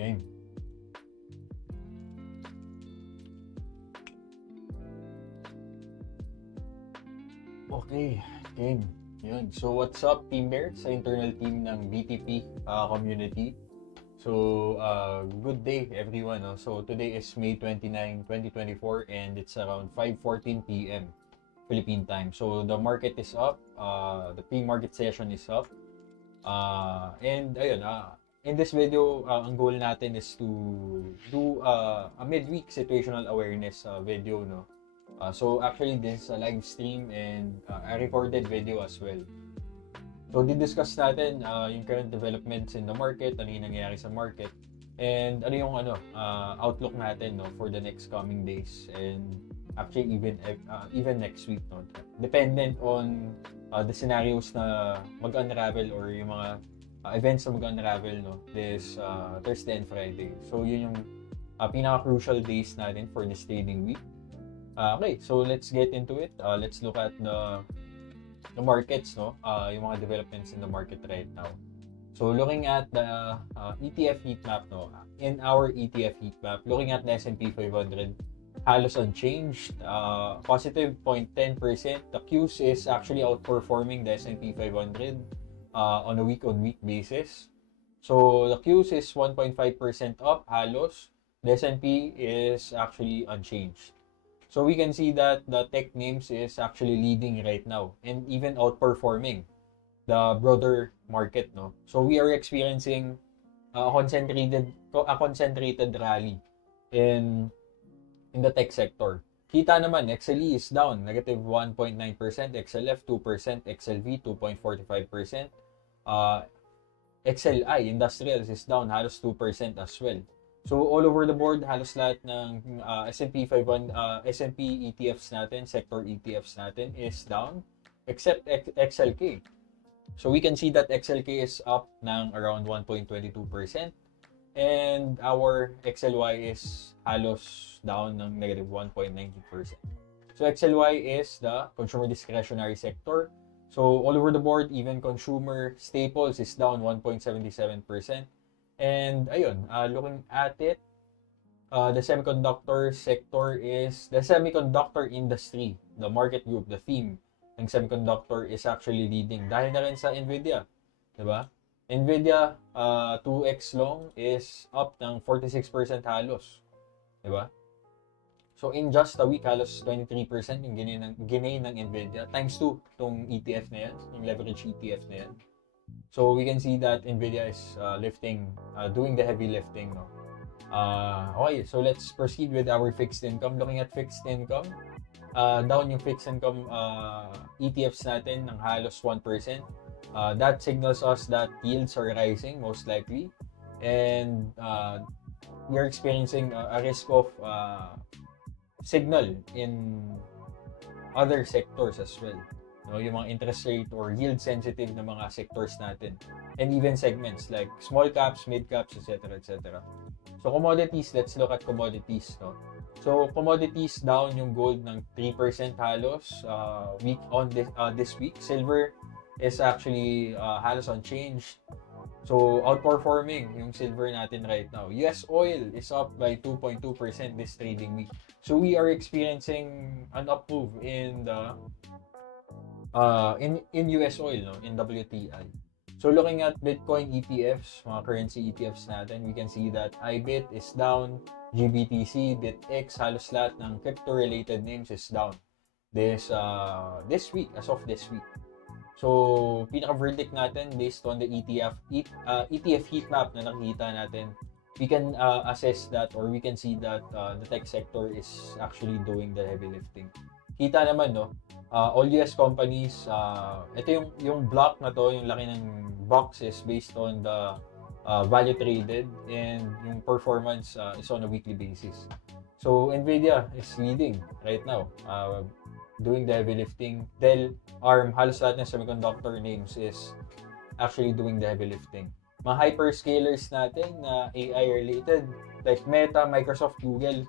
Game. Okay, game. Yun. So, what's up, Team Bear? Sa internal team ng BTP community. So, good day, everyone. No? So, today is May 29, 2024, and it's around 5:14 p.m. Philippine time. So, the market is up. The pre-market session is up. And, ayun, in this video, ang goal natin is to do a midweek situational awareness video, no? So actually, this is a live stream and a recorded video as well. So, di-discuss natin yung current developments in the market, ano yung nangyayari sa market, and ano yung outlook natin, no, for the next coming days, and actually even next week, no? Dependent on the scenarios na mag-unravel or yung mga events na mag-unravel, no, this Thursday and Friday. So, yun yung pinaka-crucial days natin for this trading week. Okay, so let's get into it. Let's look at the markets, no? Yung mga developments in the market right now. So, looking at the ETF heat map, no? In our ETF heat map, looking at the S&P 500, halos unchanged, positive 0.10%. The Qs is actually outperforming the S&P 500 on a week-on-week basis. So, the Qs is 1.5% up, halos. The S&P is actually unchanged. So, we can see that the tech names is actually leading right now and even outperforming the broader market, no? So, we are experiencing a concentrated rally in the tech sector. Kita naman, XLE is down, negative 1.9%, XLF 2%, XLV 2.45%, XLI, Industrials, is down halos 2% as well. So, all over the board, halos lahat ng S&P 500, S&P ETFs natin, sector ETFs natin is down, except XLK. So, we can see that XLK is up ng around 1.22%, and our XLY is halos down ng negative 1.90%. So, XLY is the consumer discretionary sector. So, all over the board, even consumer staples is down 1.77%. And ayun, looking at it, the semiconductor sector is the semiconductor industry, the market group, the theme ng semiconductor is actually leading dahil na rin sa Nvidia, diba? Nvidia 2x long is up ng 46% halos, diba? So in just a week, halos 23% yung gain ng Nvidia times 2 tong ETF na yan, yung leverage ETF na yan. So we can see that Nvidia is doing the heavy lifting, no? Okay, so let's proceed with our fixed income. Looking at fixed income, down yung fixed income ETFs natin ng halos 1%. That signals us that yields are rising, most likely, and we are experiencing a risk of signal in other sectors as well. No, yung mga interest rate or yield sensitive na mga sectors natin, and even segments like small caps, mid caps, etc., etc. So commodities, let's look at commodities, no? So commodities, down yung gold ng 3% halos this week. Silver is actually halos unchanged. So outperforming yung silver natin right now. US oil is up by 2.2% this trading week. So we are experiencing an up move in the in US oil, no, in WTI. So looking at Bitcoin ETFs, mga currency ETFs natin, we can see that IBIT is down, GBTC, BitX, halos lahat ng crypto-related names is down this week, as of this week. So pinaka-verdict natin based on the ETF heat map na nakita natin, we can assess that, or we can see that the tech sector is actually doing the heavy lifting. Kita naman, no, all US companies, ito yung block na to, yung laki ng box is based on the value traded, and yung performance is on a weekly basis. So Nvidia is leading right now, doing the heavy lifting. Dell, ARM, halos lahat ng semiconductor names is actually doing the heavy lifting. Mga hyperscalers natin na AI related, like Meta, Microsoft, Google,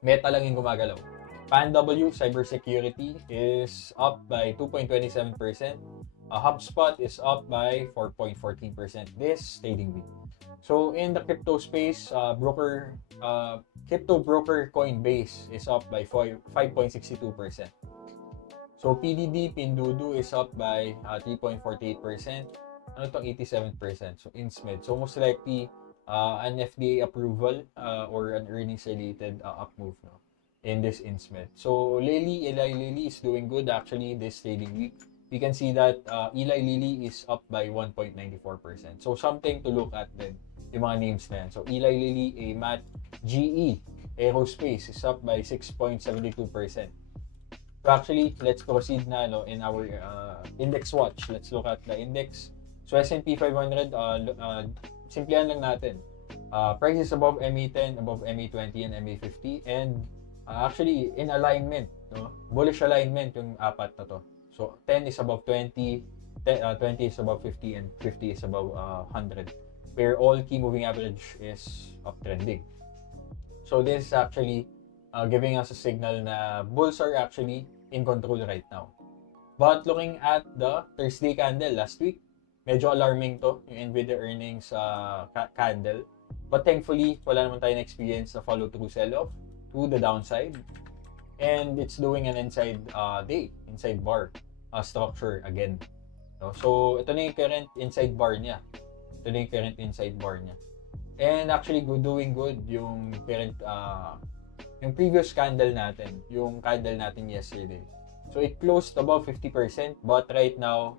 Meta lang yung gumagalaw. PanW, cybersecurity, is up by 2.27%. HubSpot is up by 4.14% this trading week. So in the crypto space, crypto broker Coinbase is up by 5.62%. So PDD, Pinduoduo is up by 3.48%. Ano itong 87%? So Insmed. So most likely, an FDA approval or an earnings related up move, no, in this Insmed. So Eli Lilly is doing good actually this trading week. We can see that Eli Lilly is up by 1.94%. So something to look at din, yung mga names na yan. So Eli Lilly, AMAT, GE, Aerospace is up by 6.72%. So actually, let's proceed na in our index watch. Let's look at the index. So S&P 500, simplihan lang natin. Prices above MA10, above MA20, and MA50. And actually, in alignment, no? Bullish alignment yung apat na to. So 10 is above 20, 20 is above 50, and 50 is above 100. Where all key moving average is uptrending. So this is actually giving us a signal na bulls are actually in control right now. But looking at the Thursday candle last week, medyo alarming to, yung Nvidia earnings candle. But thankfully, wala naman tayo na-experience na follow-through sell-off to the downside. And it's doing an inside bar structure again. No? So, ito na yung current inside bar niya. And actually, doing good yung current, yung previous candle natin, yung candle natin yesterday. So it closed above 50%, but right now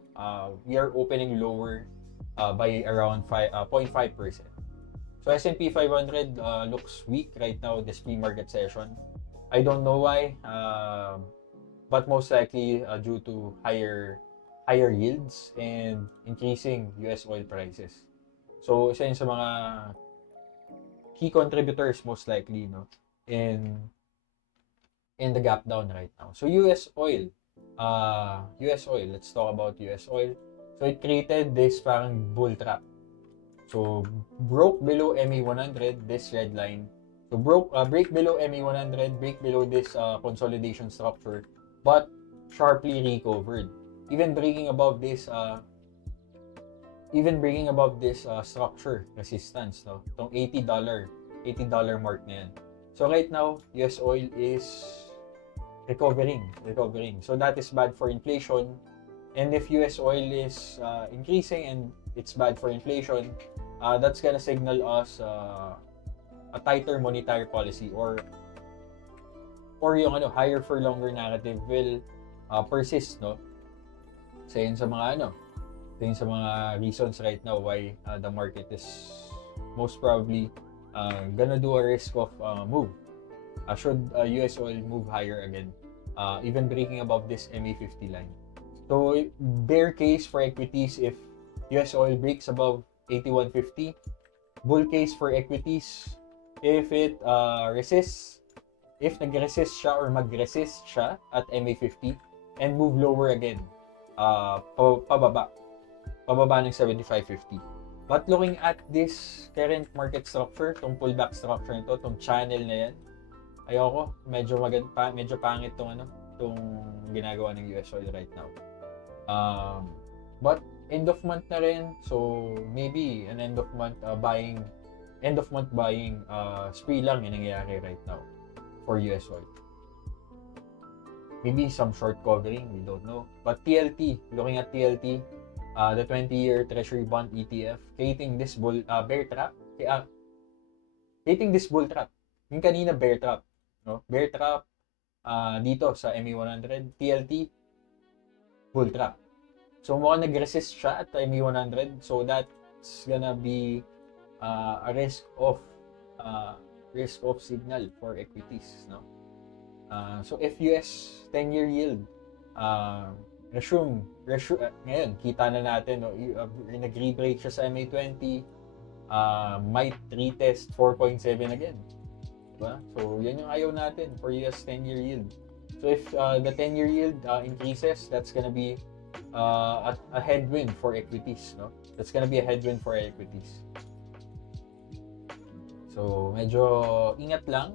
we are opening lower by around 0.5%. So S&P 500 looks weak right now this pre-market session. I don't know why, but most likely due to higher yields and increasing US oil prices. So isa yun sa mga key contributors most likely, no, in the gap down right now. So US oil, let's talk about US oil. So it created this parang bull trap. So broke below MA100, this red line. So break below MA100, break below this consolidation structure, but sharply recovered. Even breaking above this structure resistance, no? Itong $80 mark na yan. So right now, US oil is recovering. So that is bad for inflation. And if US oil is increasing and it's bad for inflation, that's gonna signal us a tighter monetary policy or yung higher for longer narrative will persist, no? So yun sa mga reasons right now why the market is most probably gonna do a risk of move. Should US oil move higher again, even breaking above this MA50 line. So bear case for equities if US oil breaks above 81.50. Bull case for equities if it resists, if nag-resist siya or mag-resist siya at MA50 and move lower again, pababa ng 75.50. But looking at this current market structure, tong pullback structure nito, tong channel na yan, ayoko, medyo pangit tong ginagawa ng US oil right now. But end of month na rin, so maybe an end of month buying spree lang yung nangyayari right now for US oil. Maybe some short covering, we don't know. But TLT, looking at TLT, the 20-year Treasury Bond ETF, creating this bear trap. Creating this bull trap. Yung kanina bear trap, no? Bear trap dito sa MA100, TLT bull trap. So mukhang nag-resist siya at MA100, so that's gonna be a risk of signal for equities, no? So if US 10-year yield resume ngayon, kita na natin, no, nag-rebreak siya sa MA20, might retest 4.7 again, diba? So yan yung ayaw natin for US 10-year yield. So if the 10-year yield increases, that's gonna be a headwind for equities, no? That's gonna be a headwind for equities. So medyo ingat lang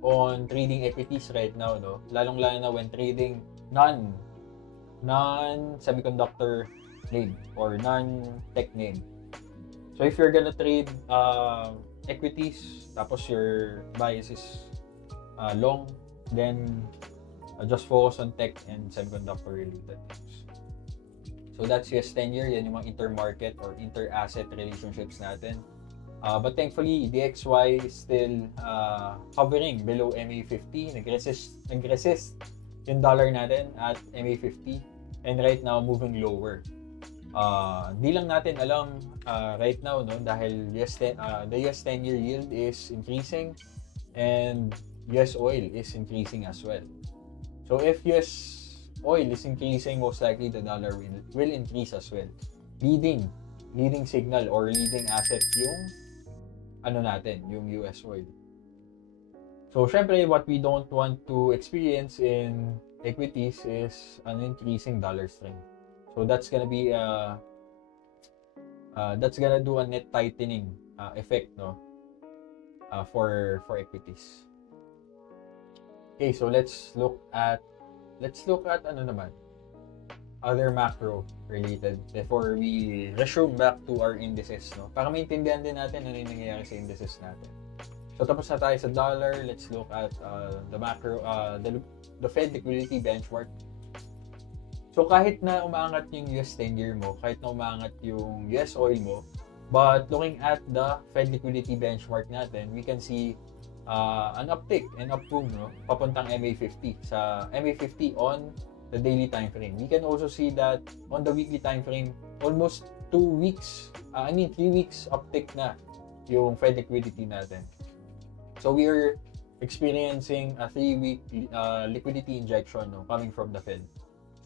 on trading equities right now, no? Lalong-lalo na when trading non-semiconductor name or non-tech name. So if you're gonna trade equities, tapos your bias is long, then just focus on tech and semiconductor related things. So that's US 10-year, yan yung mga intermarket or inter-asset relationships natin. But thankfully, DXY is still hovering below MA50. Nag-resist yung dollar natin at MA50 and right now moving lower. Di lang natin alam right now, no, dahil the US 10-year yield is increasing and US oil is increasing as well. So if US oil is increasing, most likely the dollar will increase as well. Leading signal or leading asset yung yung US oil. So syempre what we don't want to experience in equities is an increasing dollar strength. So that's gonna be that's gonna do a net tightening effect, no, for equities. Okay, so let's look at other macro related before we resume back to our indices, no? Para maintindihan din natin ano yung nangyayari sa indices natin. So tapos na tayo sa dollar, let's look at the macro, the Fed liquidity benchmark. So kahit na umaangat yung US 10-year mo, kahit na umaangat yung US oil mo, but looking at the Fed liquidity benchmark natin, we can see an uptick and upboom, no, papuntang MA50 sa MA50 on the daily time frame. We can also see that on the weekly time frame, almost 3 weeks uptick na yung Fed liquidity natin. So we are experiencing a 3-week liquidity injection, no, coming from the Fed.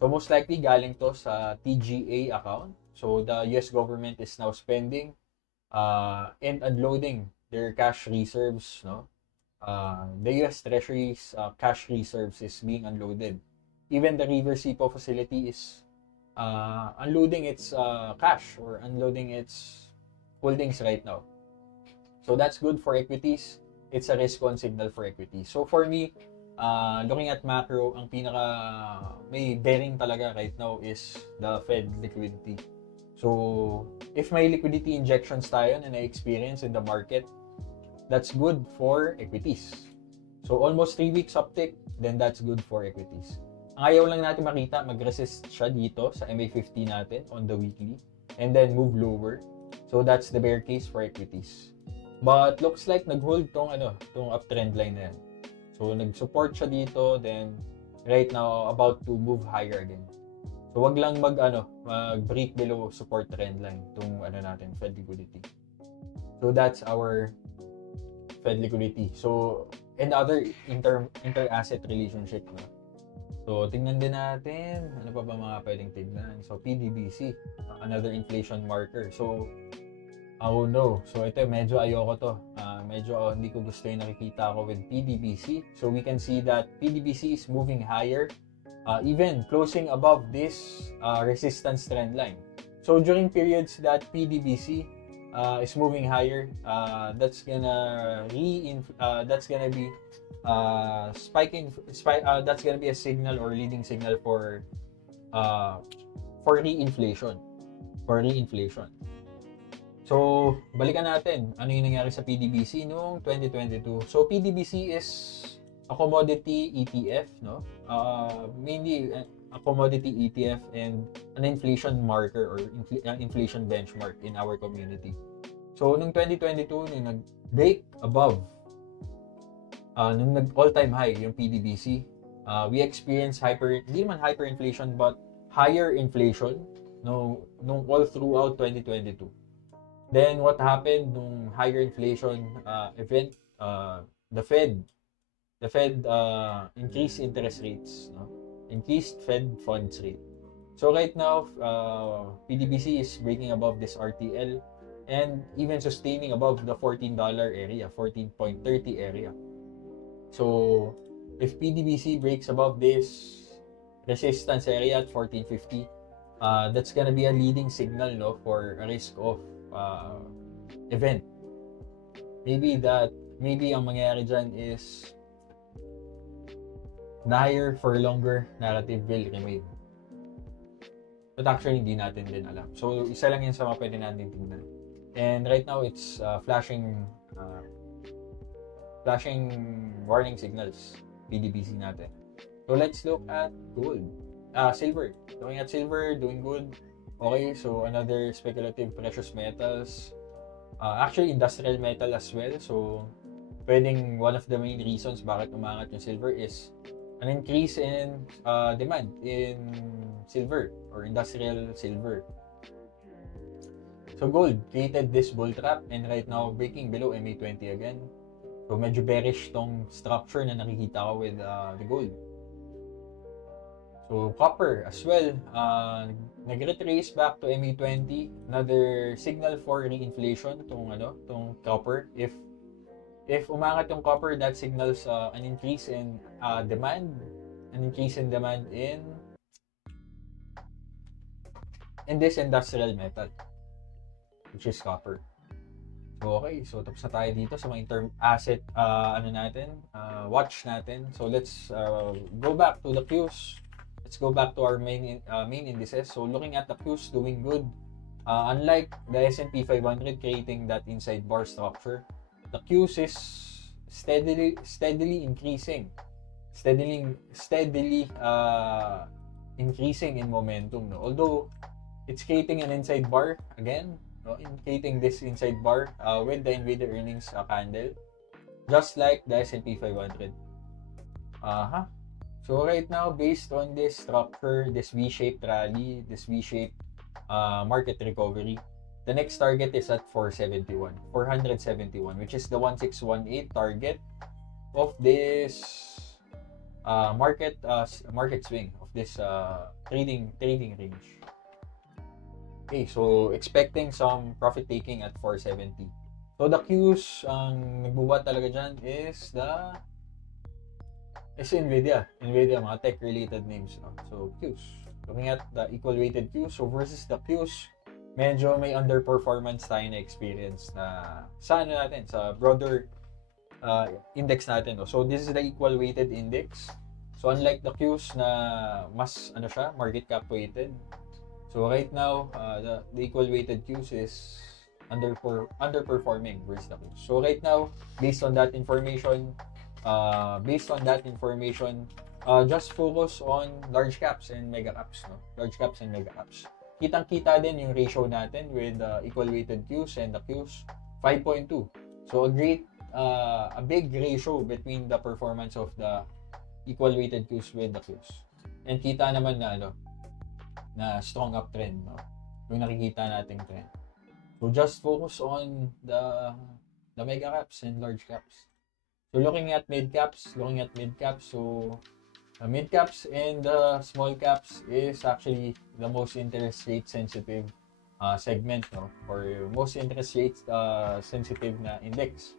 So most likely galing to sa TGA account. So the US government is now spending and unloading their cash reserves, no. The US Treasury's cash reserves is being unloaded. Even the reverse repo facility is unloading its cash or unloading its holdings right now. So that's good for equities. It's a risk-on signal for equities. So for me, looking at macro, ang pinaka may bearing talaga right now is the Fed liquidity. So if may liquidity injections tayo na na-experience in the market, that's good for equities. So almost 3 weeks uptick, then that's good for equities. Ang ayaw lang natin makita, mag-resist siya dito sa MA50 natin on the weekly and then move lower. So that's the bear case for equities. But looks like nag-hold tong uptrend line na yan. So nag-support siya dito, then right now about to move higher again. So wag lang mag-break below support trend line tong Fed liquidity. So that's our Fed liquidity. So, and other inter-asset relationship, no? So, tingnan din natin, ano pa ba mga pwedeng tignan? So, PDBC, another inflation marker. So, oh no. So, ito, medyo ayoko to. Medyo hindi ko gusto yung nakikita ko with PDBC. So, we can see that PDBC is moving higher, even closing above this resistance trend line. So, during periods that PDBC is moving higher, that's gonna be that's gonna be a signal or leading signal for reinflation. So balikan natin ano yung nangyari sa PDBC noong 2022. So PDBC is a commodity ETF, no? Mainly a commodity ETF and an inflation marker or inflation benchmark in our community. So, noong 2022, nung nag-break above, nung nag-all-time high yung PDBC, we experienced hindi naman hyperinflation, but higher inflation nung all throughout 2022. Then, what happened nung higher inflation event, the Fed increased interest rates, no? Increased Fed funds rate. So right now, PDBC is breaking above this RTL and even sustaining above the $14 area, 14.30 area. So if PDBC breaks above this resistance area at 14.50, that's gonna be a leading signal, no, for a risk of event. Maybe ang mangyayari dyan is the higher for longer narrative will remain. But actually, hindi natin din alam. So, isa lang yun sa mga pwede natin tingnan. And right now, it's flashing warning signals, PDBC natin. So, let's look at gold. Silver. Looking at silver, doing good. Okay, so another speculative precious metals. Actually, industrial metal as well. So, pwedeng one of the main reasons bakit umangat yung silver is an increase in demand in silver or industrial silver. So, gold created this bull trap and right now breaking below MA20 again. So, medyo bearish tong structure na nakikita ko with the gold. So, copper as well, nag-retrace back to MA20, another signal for reinflation tong copper. If umangat yung copper, that signals an increase in demand, in this industrial metal, which is copper. So, okay, so tapos na tayo dito sa mga asset watch natin. So, let's go back to the Qs. Let's go back to our main indices. So looking at the Qs doing good. Unlike the S&P 500 creating that inside bar structure, the Qs is steadily increasing. Steadily increasing in momentum. No? Although it's creating an inside bar again, creating this inside bar with the Nvidia earnings candle, just like the S&P 500. So right now, based on this structure, this V-shaped rally, this V-shaped market recovery, the next target is at 471, which is the 1618 target of this market swing, of this trading range. Okay, so expecting some profit taking at 470. So the Qs, ang nagbubuhat talaga dyan is Nvidia, mga tech-related names. No? So, Qs. Looking at the equal-weighted Qs, so versus the Qs, medyo may underperformance tayo na experience na sa broader index natin. No? So, this is the equal-weighted index. So, unlike the Qs na mas, market cap-weighted. So, right now, the equal-weighted Qs is underperforming versus the Qs. So, right now, based on that information, just focus on large caps and mega caps, no? Large caps and mega caps. Kitang-kita din yung ratio natin with equal weighted Qs and the Qs 5.2. So a big ratio between the performance of the equal weighted Qs with the Qs. And kita naman na strong uptrend, no? Yung nakikita nating trend. So just focus on the mega caps and large caps. So looking at mid caps, so mid caps and the small caps is actually the most interest rate sensitive segment, no? Or most interest rate sensitive na index.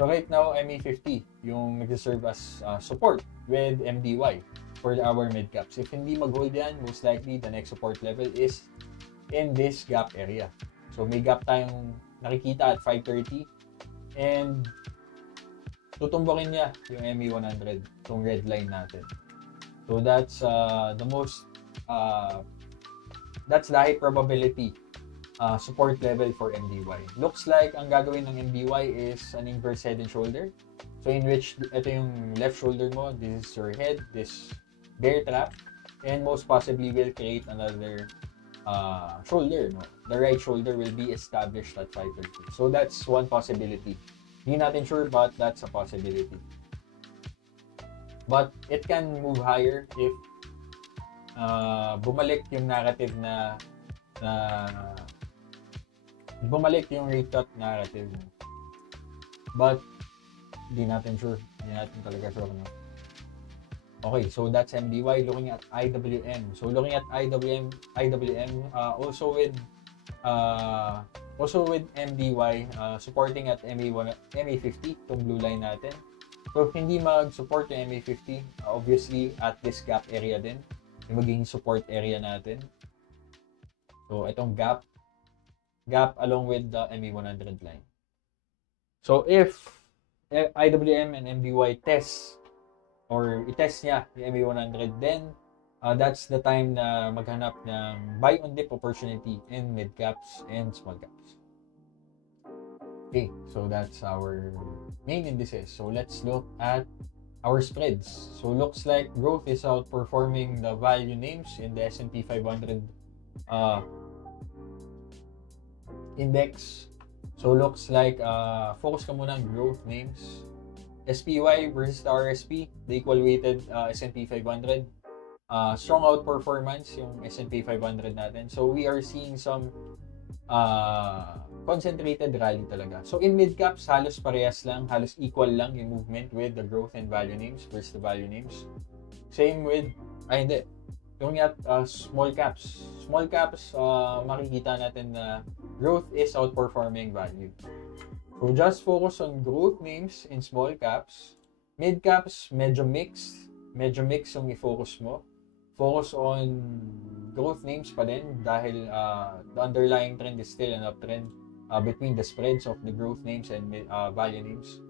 So right now, MA50 yung nag-serve as support with MDY for our mid caps. If hindi mag-hold yan, most likely the next support level is in this gap area. So may gap tayong nakikita at 530 and tutumbukin niya yung MA100, itong red line natin. So that's that's the high probability support level for MDY. Looks like ang gagawin ng MDY is an inverse head and shoulder. So in which ito yung left shoulder mo, this is your head, this bear trap, and most possibly will create another shoulder. No? The right shoulder will be established at 530. So that's one possibility. Hindi natin sure, but that's a possibility. But it can move higher if bumalik yung narrative bumalik yung rate cut narrative. But hindi natin sure. Hindi natin talaga sure. No? Okay, so that's MDY. Looking at IWM. So looking at IWM also with MDY, supporting at MA50, itong blue line natin. So, if hindi mag-support yung MA50, obviously, at this gap area din, yung magiging support area natin. So, itong gap along with the MA100 line. So, if IWM and MDY test, or itest niya yung MA100, then that's the time na maghanap ng buy on dip opportunity in mid caps and small caps. Okay, so that's our main indices. So let's look at our spreads. So looks like growth is outperforming the value names in the S&P 500 index. So looks like focus ka muna on growth names. SPY versus the RSP, the equal weighted S&P 500. Strong outperformance yung S&P 500 natin. So we are seeing some concentrated rally talaga. So in mid caps, halos parehas lang, halos equal lang yung movement with the growth and value names versus the value names. Same with, yung small caps. Small caps, makikita natin na growth is outperforming value. So just focus on growth names in small caps. Mid caps, medyo mix yung i-focus mo. Focus on growth names pa din dahil the underlying trend is still an uptrend between the spreads of the growth names and value names.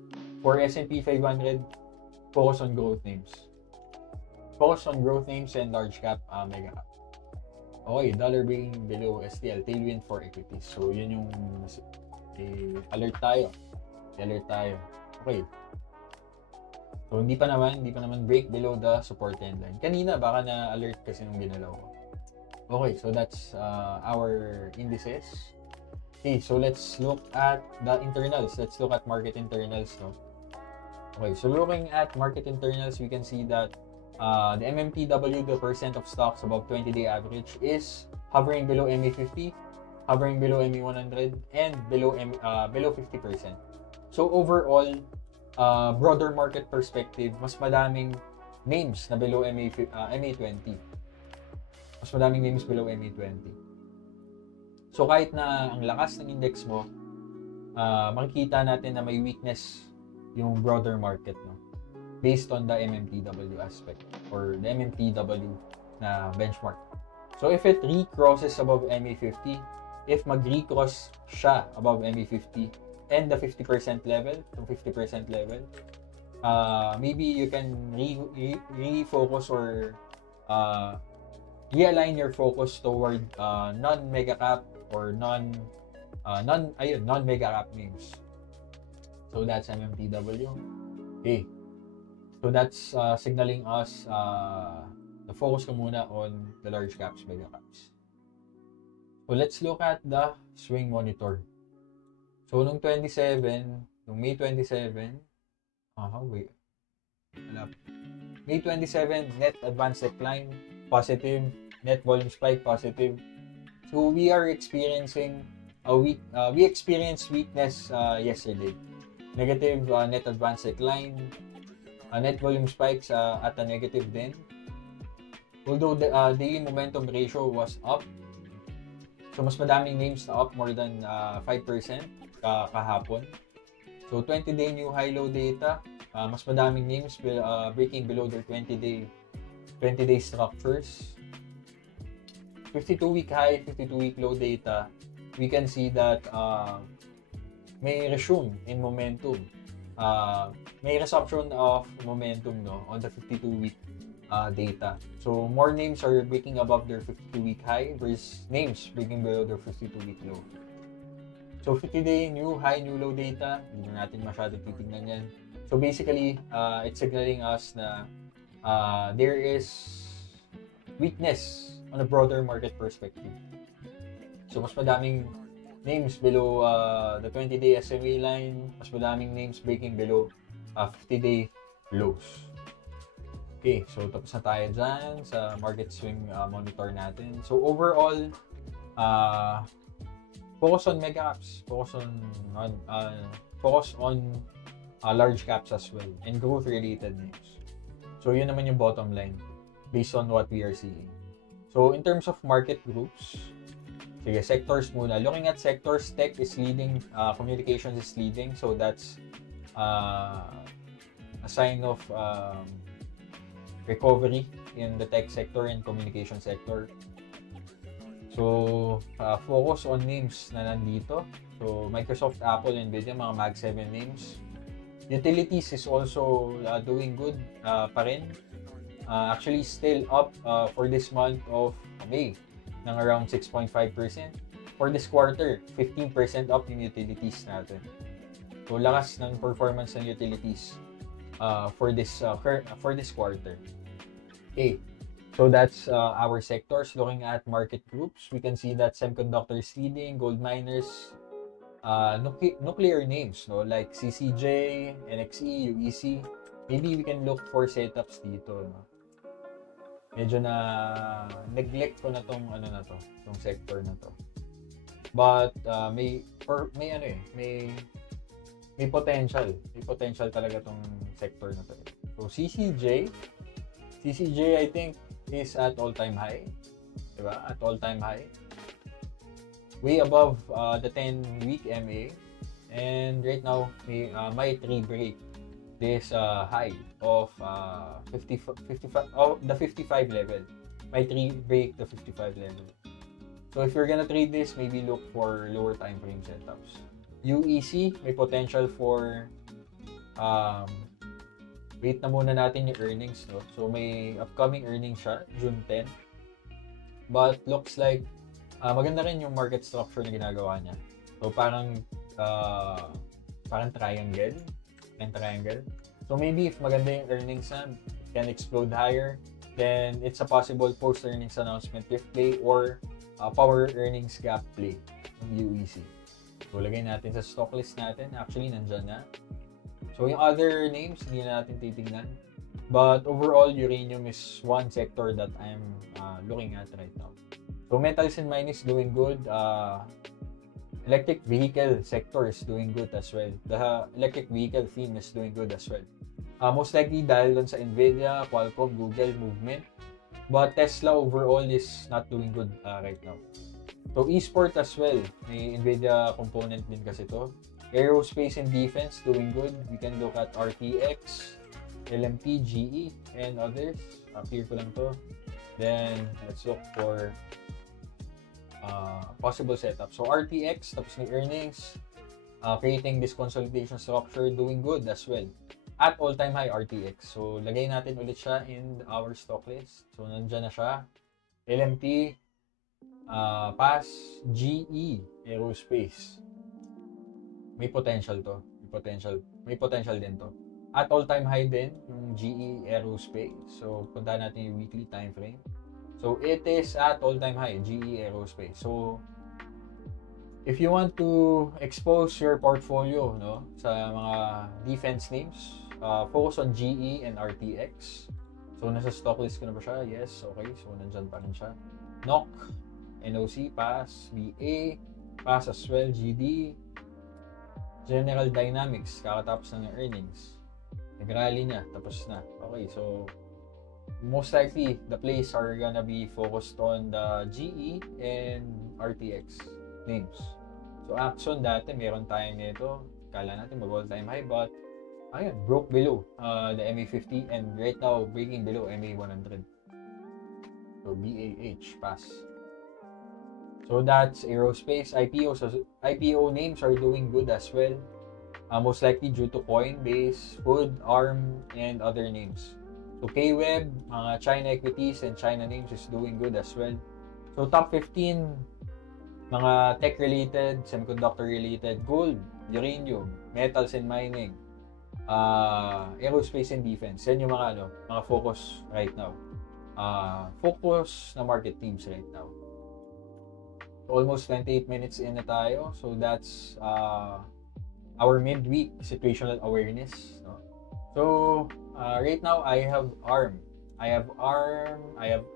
For S&P 500, focus on growth names. Focus on growth names and large cap, mega cap. Okay, dollar being below STL, tailwind for equities. So yun yung alert tayo. Okay. So hindi pa naman break below the support trend line. Kanina baka na alert kasi nung ginalaw ko. Okay, so that's our indices. Okay, so let's look at the internals. Let's look at market internals, no? Okay, so looking at market internals, we can see that the MMTW, the percent of stocks above 20-day average, is hovering below MA50, hovering below MA100, and below 50%. So overall, broader market perspective, mas madaming names na below MA20. Mas madaming names below MA20. So kahit na ang lakas ng index mo, makikita natin na may weakness yung broader market, no? Based on the MMTW aspect or the MMTW na benchmark. So if it recrosses above MA50, if mag-recross siya above MA50 and the 50% level, maybe you can refocus or realign your focus toward non-mega cap or non-mega cap names. So that's MMTW. Okay. So that's signaling us the focus ka muna on the large caps, mega caps. So let's look at the swing monitor. So nung May 27, May 27, net advance decline, positive, net volume spike, positive. So we are experiencing we experienced weakness yesterday. Negative net advance decline, net volume spikes at a negative din. Although the daily momentum ratio was up, so mas madaming names na up more than 5% kahapon. So 20-day new high-low data, mas madaming names breaking below their 20-day structures. 52-week high, 52-week low data, we can see that may resume in momentum. May resumption of momentum, no, on the 52-week data. So more names are breaking above their 52-week high versus names breaking below their 52-week low. So 50-day new high, new low data, hindi na natin masyado titignan yan. So basically, it's signaling us na there is weakness on a broader market perspective. So mas madaming names below the 20-day SMA line, mas madaming names breaking below 50-day lows. Okay, so tapos na tayo dyan sa market swing monitor natin. So overall, focus on mega caps, focus on large caps as well, and growth related names. So yun naman yung bottom line based on what we are seeing. So in terms of market groups, sige, sectors muna. Looking at sectors, tech is leading, communications is leading, so that's a sign of recovery in the tech sector and communication sector. So focus on names na nandito. So Microsoft, Apple, Nvidia, mga Mag 7 names. Utilities is also doing good pa rin. actually still up for this month of May ng around 6.5%. For this quarter, 15% up yung utilities natin. So lakas ng performance ng utilities for this quarter. Okay. So that's our sectors. Looking at market groups, we can see that semiconductors leading, gold miners, nuclear names, no, like CCJ, NXE, UEC. Maybe we can look for setups dito, no. Medyo na neglect ko na tong tong sector na to. But may potential. May potential talaga tong sector na to. So CCJ I think is at all-time high. Diba? At all-time high. Way above the 10-week MA. And right now, might re-break this high of 55 the 55 level. Might re-break the 55 level. So if you're gonna trade this, maybe look for lower time frame setups. UEC, may potential for wait na muna natin yung earnings, no? So may upcoming earnings siya, June 10. But looks like maganda rin yung market structure na ginagawa niya. So parang triangle. So maybe if maganda yung earnings na, can explode higher, then it's a possible post-earnings announcment gift play or power earnings gap play ng UEC. So lagay natin sa stock list natin. Actually, nandyan na. So yung other names, hindi na natin titignan. But overall, uranium is one sector that I'm looking at right now. So metals and mining is doing good. Electric vehicle sector is doing good as well. The electric vehicle theme is doing good as well. Most likely dahil dun sa Nvidia, Qualcomm, Google movement. But Tesla overall is not doing good right now. So esport as well. May Nvidia component din kasi to. Aerospace and defense doing good. We can look at RTX, LMP, GE, and others. Clear ko lang to. Then let's look for possible setup. So RTX, tapos may earnings, creating this consolidation structure, doing good as well. At all-time high RTX. So lagay natin ulit siya in our stock list. So nandyan na siya. LMT, PAS, GE, Aerospace. May potential to. May potential din to. At all-time high din yung GE Aerospace. So punta natin yung weekly time frame. So it is at all-time high, GE Aerospace. So if you want to expose your portfolio, no, sa mga defense names, focus on GE and RTX. So nasa stock list ko na ba siya? Yes, okay. So nandyan pa rin siya. NOC, NOC, PAS, BA, PAS as well, GD, General Dynamics, kakatapos na ng earnings. Nag-rally niya, tapos na. Okay, so most likely, the plays are gonna be focused on the GE and RTX names. So, Axon dati, meron tayo nito. Kala natin mag-all-time high, but ayun, broke below the MA50 and right now, breaking below MA100. So, BAH, pass. So, that's Aerospace. IPO. So, IPO names are doing good as well. Most likely due to Coinbase, Hood, ARM, and other names. So, KWeb, mga China equities and China names is doing good as well. So, top 15, mga tech-related, semiconductor-related, gold, uranium, metals and mining, aerospace and defense. Yan yung mga focus right now. Focus na market teams right now. Almost 28 minutes in na tayo. So, that's our midweek situational awareness. No? So, right now, I have ARM. I have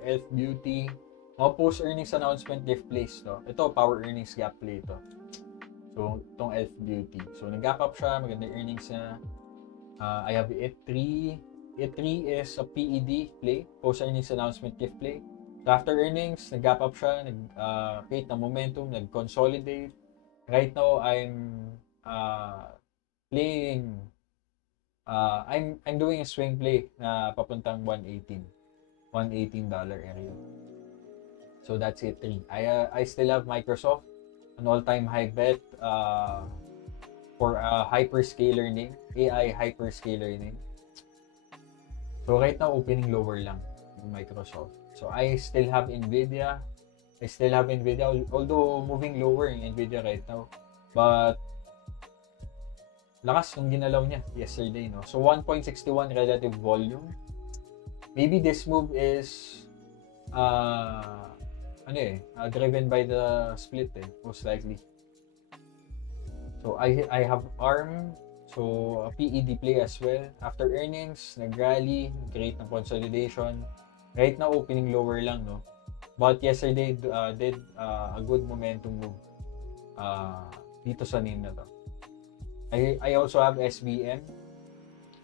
Elf Beauty. Mga post-earnings announcement gift plays. No? Ito, power earnings gap play ito. So, itong Elf Beauty. So, nag-gap up siya. Maganda earnings na. I have IT3. IT3 is a PED play. Post-earnings announcement gift play. So, after earnings, nag-gap up siya. Nag-create ng momentum. Nag-consolidate. Right now, I'm playing I'm doing a swing play na papuntang $118 area. So that's it. I still have Microsoft, an all-time high bet for a hyperscaler name, AI hyperscaler name. So So right now, opening lower lang yung Microsoft. So I still have Nvidia. Although moving lower yung Nvidia right now. But lakas nung ginalaw niya yesterday, no? So 1.61 relative volume. Maybe this move is driven by the split, most likely. So I have ARM, so a PED play as well. After earnings, nag-rally, create ng consolidation. Right now, opening lower lang, no? But yesterday, did a good momentum move dito sa name na to. I also have SBM.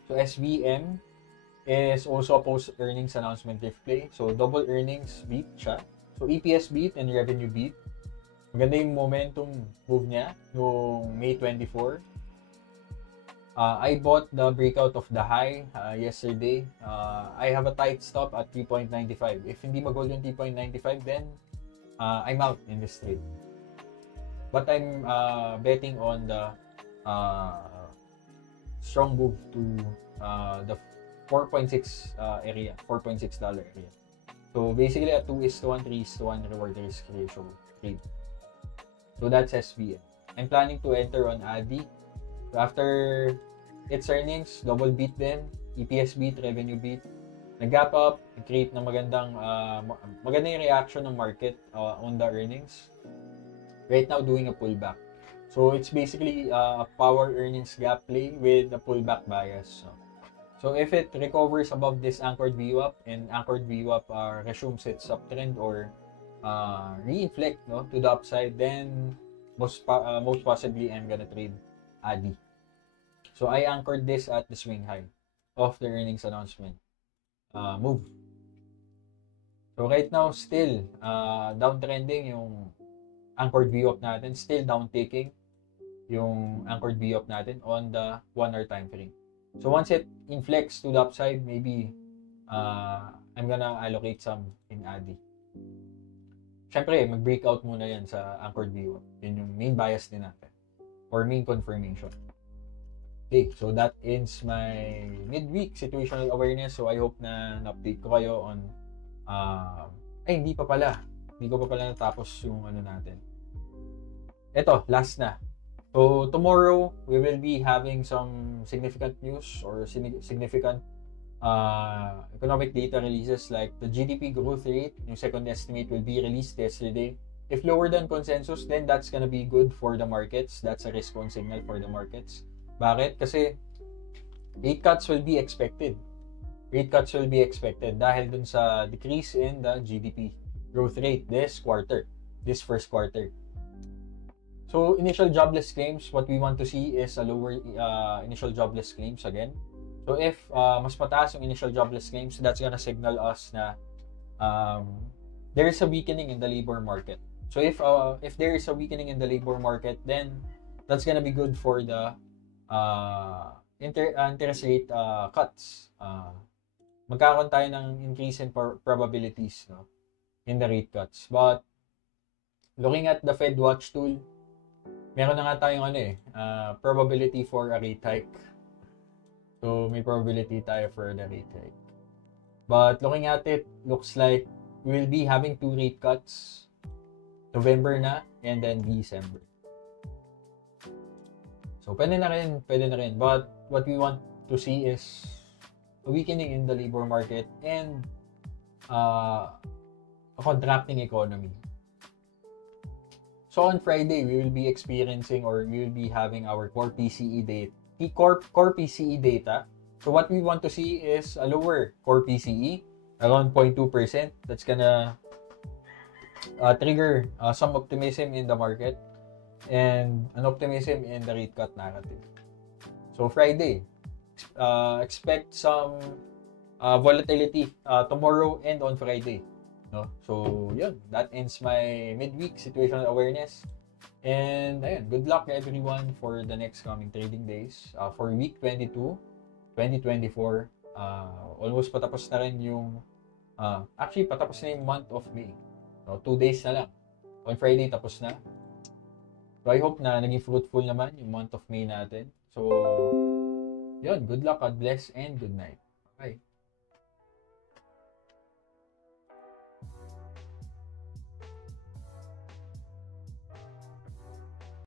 So SBM is also a post-earnings announcement display. So double earnings beat siya. So EPS beat and revenue beat. Maganda yung momentum move niya noong May 24. I bought the breakout of the high yesterday. I have a tight stop at 3.95. If hindi mag-hold yung 3.95, then I'm out in this trade. But I'm betting on the strong move to the 4.6 area, $4.6 area. So basically a 2:1, 3:1 reward risk ratio trade. So that's SVM. I'm planning to enter on ADI. So after its earnings, double beat din, EPS beat, revenue beat. Nag-gap up, nag-create ng magandang yung reaction ng market on the earnings. Right now, doing a pullback. So it's basically a power earnings gap play with a pullback bias. So if it recovers above this anchored VWAP and anchored VWAP resumes its uptrend or re-inflect to the upside, then most possibly I'm gonna trade ADI. So I anchored this at the swing high of the earnings announcement move. So right now still downtrending yung anchored VWAP natin, still down taking yung anchored VWAP natin on the 1 hour time frame. So once it inflects to the upside, maybe I'm gonna allocate some in ADI. Siyempre, mag-breakout muna yan sa anchored VWAP. Yun yung main bias din natin. Or main confirmation. Okay, so that ends my midweek situational awareness. So I hope na na-update ko kayo on hindi ko pa pala natapos yung natin. Ito, last na. So tomorrow, we will be having some significant news or significant economic data releases like the GDP growth rate. Yung second estimate will be released yesterday. If lower than consensus, then that's gonna be good for the markets. That's a risk-on signal for the markets. Bakit? Kasi rate cuts will be expected. Dahil dun sa decrease in the GDP growth rate this first quarter. So, initial jobless claims, what we want to see is a lower initial jobless claims again. So, if mas mataas yung initial jobless claims, that's gonna signal us na there is a weakening in the labor market. So, if there is a weakening in the labor market, then that's gonna be good for the interest rate cuts. Magkakaroon tayo ng increase in probabilities in the rate cuts. But, looking at the Fed Watch tool, meron na nga tayong probability for a rate hike. So, may probability tayo for the rate hike. But looking at it, looks like we will be having 2 rate cuts. November na, and then December. So, pwede na rin. But what we want to see is a weakening in the labor market and a contracting economy. So on Friday, we will be experiencing or we will be having our core PCE data. Core PCE data. So what we want to see is a lower core PCE, around 0.2%. That's gonna trigger some optimism in the market and an optimism in the rate cut narrative. So Friday, expect some volatility tomorrow and on Friday. So, yun. That ends my midweek situational awareness. And, ayun, good luck everyone for the next coming trading days. For week 22, 2024, almost patapos na rin yung, actually, patapos na yung month of May. 2 days na lang. On Friday, tapos na. So, I hope na naging fruitful naman yung month of May natin. So, yun. Good luck, God bless, and good night. Bye.